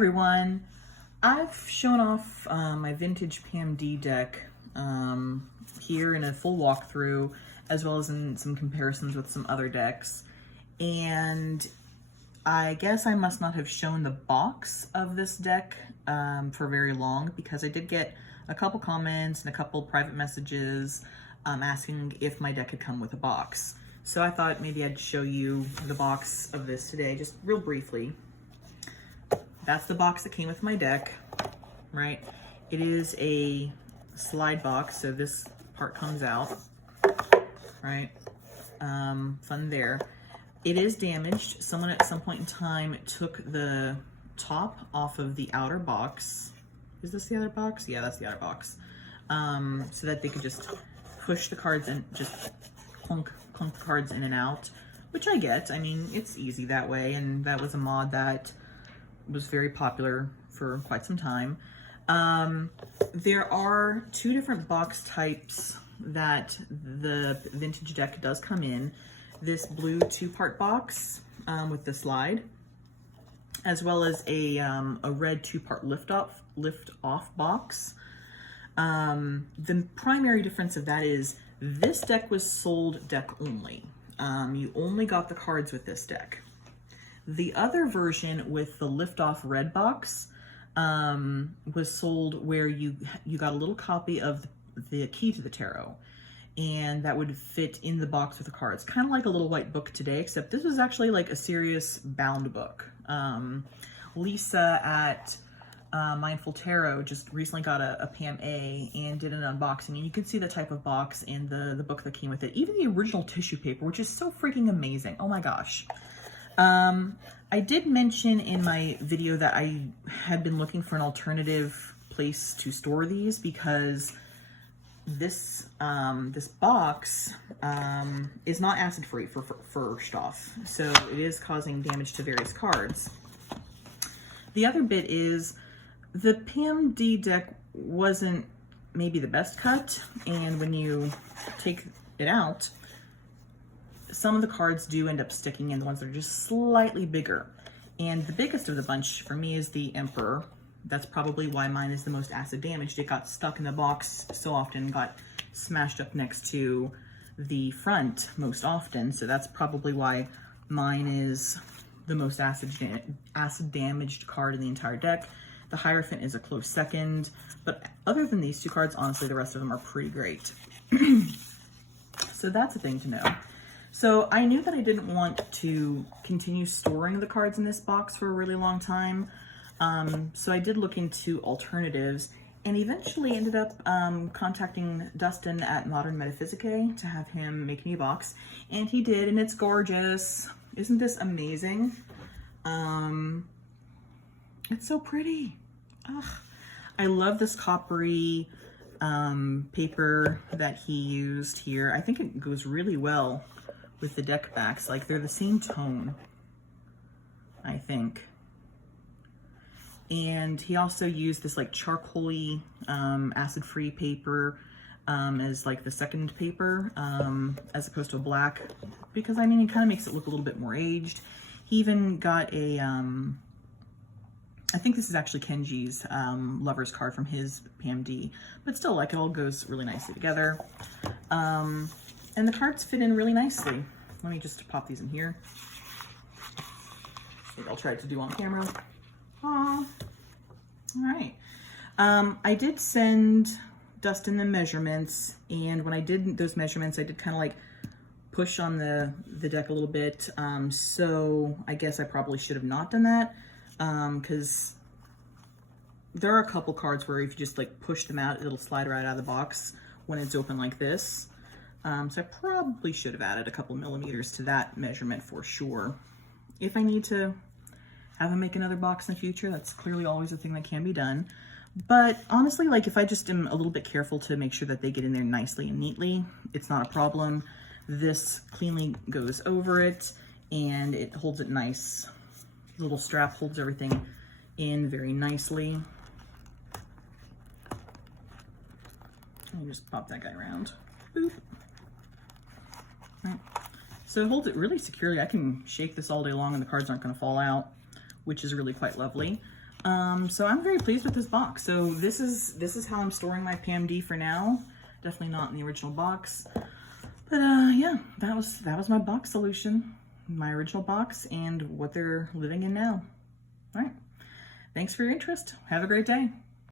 everyone, I've shown off my vintage Pam D deck here in a full walkthrough, as well as in some comparisons with some other decks. And I guess I must not have shown the box of this deck for very long, because I did get a couple comments and a couple private messages asking if my deck had come with a box. So I thought maybe I'd show you the box of this today, just real briefly. That's the box that came with my deck, right? It is a slide box, so this part comes out, right? Fun there. It is damaged. Someone at some point in time took the top off of the outer box. Is this the other box? Yeah, that's the outer box. So that they could just push the cards and just clunk the cards in and out, which I get. I mean, it's easy that way, and that was a mod that was very popular for quite some time. There are two different box types that the vintage deck does come in. This blue two-part box with the slide, as well as a red two-part lift-off box. The primary difference of that is this deck was sold deck only. You only got the cards with this deck. The other version with the lift-off red box was sold where you got a little copy of the key to the tarot, and that would fit in the box with the cards, kind of like a little white book today, except this was actually like a serious bound book. Lisa at Mindful Tarot just recently got a Pam A and did an unboxing, and you can see the type of box and the book that came with it, even the original tissue paper, which is so freaking amazing. Oh my gosh. I did mention in my video that I had been looking for an alternative place to store these, because this this box is not acid free for first off, so it is causing damage to various cards. The other bit is the Pam D deck wasn't maybe the best cut, and when you take it out, some of the cards do end up sticking in, the ones that are just slightly bigger. And the biggest of the bunch for me is the Emperor. That's probably why mine is the most acid damaged. It got stuck in the box so often, got smashed up next to the front most often. So that's probably why mine is the most acid damaged card in the entire deck. The Hierophant is a close second. But other than these two cards, honestly, the rest of them are pretty great. So that's a thing to know. So I knew that I didn't want to continue storing the cards in this box for a really long time. So I did look into alternatives, and eventually ended up contacting Dustin at Modern Metaphysicae to have him make me a box. And he did, and it's gorgeous. Isn't this amazing? It's so pretty. Ugh. I love this coppery paper that he used here. I think it goes really well with the deck backs. Like, they're the same tone, I think. And he also used this like charcoaly acid-free paper as like the second paper, as opposed to a black, because I mean, it kind of makes it look a little bit more aged. He even got a I think this is actually Kenji's lover's card from his Pam D, but still, like, it all goes really nicely together. And the cards fit in really nicely. Let me just pop these in here. I think I'll try to do on camera. Aww. All right. I did send Dustin the measurements, and when I did those measurements, I did kind of like push on the deck a little bit. So I guess I probably should have not done that, because there are a couple cards where if you just like push them out, it'll slide right out of the box when it's open like this. So I probably should have added a couple millimeters to that measurement for sure. If I need to have him make another box in the future, that's clearly always a thing that can be done. But honestly, like, if I just am a little bit careful to make sure that they get in there nicely and neatly, it's not a problem. This cleanly goes over it, and it holds it nice. The little strap holds everything in very nicely. I'll just pop that guy around. Boop. Right. So it holds it really securely. I can shake this all day long and the cards aren't going to fall out, which is really quite lovely. So I'm very pleased with this box. So this is how I'm storing my Pam D for now. Definitely not in the original box. But yeah, that was my box solution, my original box, and what they're living in now. All right. Thanks for your interest. Have a great day.